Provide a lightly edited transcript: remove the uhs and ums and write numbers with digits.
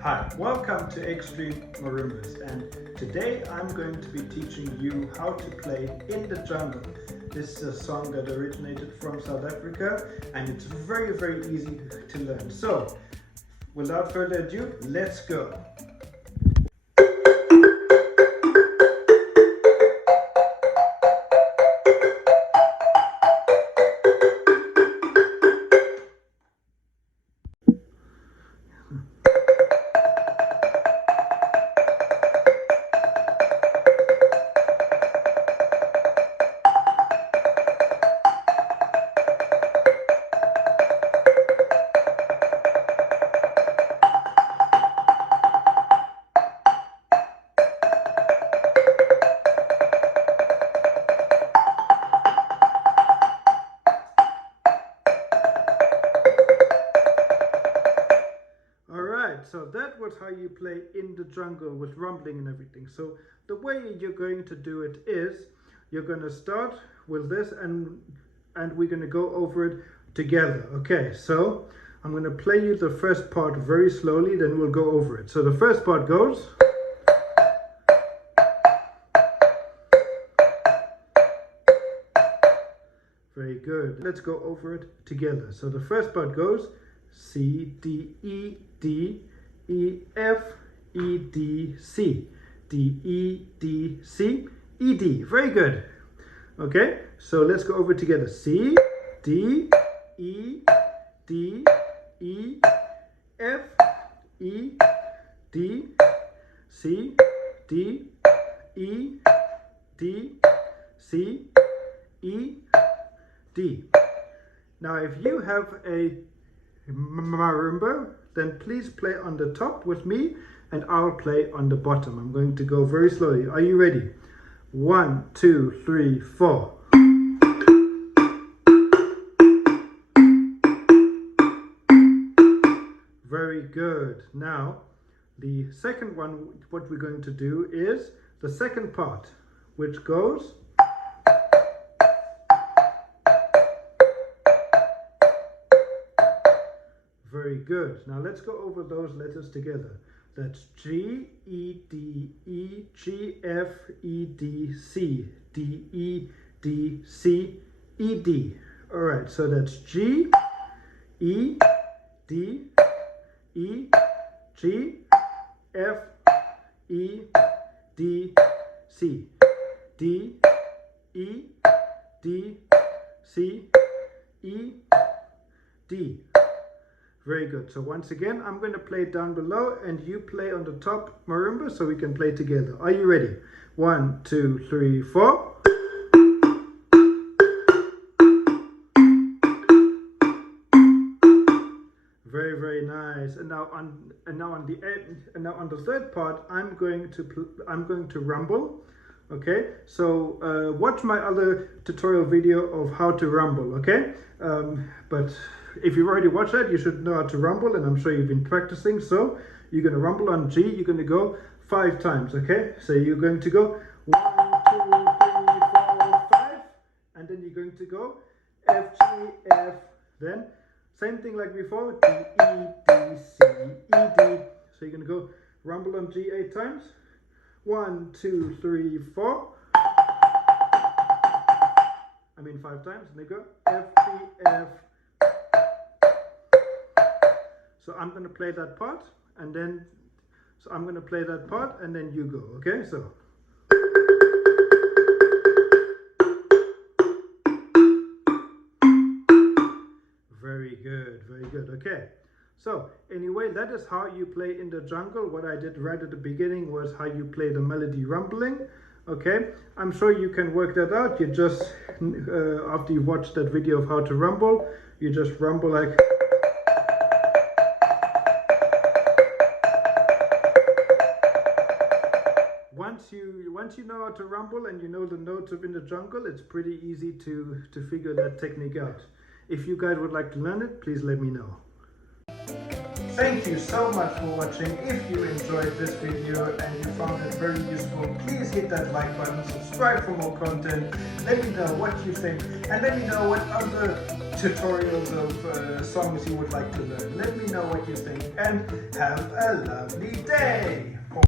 Hi, welcome to Xtreme Marimbas, and today I'm going to be teaching you how to play In the Jungle. This is a song that originated from South Africa and it's very easy to learn. So, without further ado, let's go. So that was how you play In the Jungle with rumbling and everything. So the way you're going to do it is you're going to start with this and we're going to go over it together. Okay, so I'm going to play you the first part very slowly, then we'll go over it. So the first part goes. Very good. Let's go over it together. So the first part goes C, D, E, D, E, F, E, D, C. D, E, D, C, E, D. Very good. Okay, so let's go over it together. C, D, E, D, E, F, E, D, C, D, E, D, C, E, D. Now if you have a marimba, then please play on the top with me and I'll play on the bottom. I'm going to go very slowly. Are you ready? 1, 2, 3, 4. Very good. Now the second one, what we're going to do is the second part, which goes. Very good. Now let's go over those letters together. That's G, E, D, E, G, F, E, D, C, D, E, D, C, E, D. All right, so that's G, E, D, E, G, F, E, D, C, D, E, D, C, E, D. Very good. So once again, I'm going to play it down below and you play on the top marimba so we can play together. Are you ready? 1, 2, 3, 4. Very nice. And now on the third part, I'm going to rumble. Okay, so watch my other tutorial video of how to rumble. Okay, but if you've already watched that, you should know how to rumble, and I'm sure you've been practicing. So you're going to rumble on G. You're going to go 5 times. Okay, so you're going to go 1, 2, 3, 4, 5, and then you're going to go F, G, F. Then same thing like before, D, E, D, C, E, D. So you're going to go rumble on G 8 times. 1, 2, 3, 4. 5 times. And they go F, G, F. So I'm going to play that part, and then you go. Okay, so. Very good. Okay. So anyway, that is how you play In the Jungle. What I did right at the beginning was how you play the melody rumbling. Okay, I'm sure you can work that out. You just, after you watch that video of how to rumble, you just rumble like. Once you know how to rumble and you know the notes of In the Jungle, it's pretty easy to figure that technique out. If you guys would like to learn it, please let me know. Thank you so much for watching. If you enjoyed this video and you found it very useful, please hit that like button, subscribe for more content, let me know what you think, and let me know what other tutorials of songs you would like to learn. Let me know what you think and have a lovely day.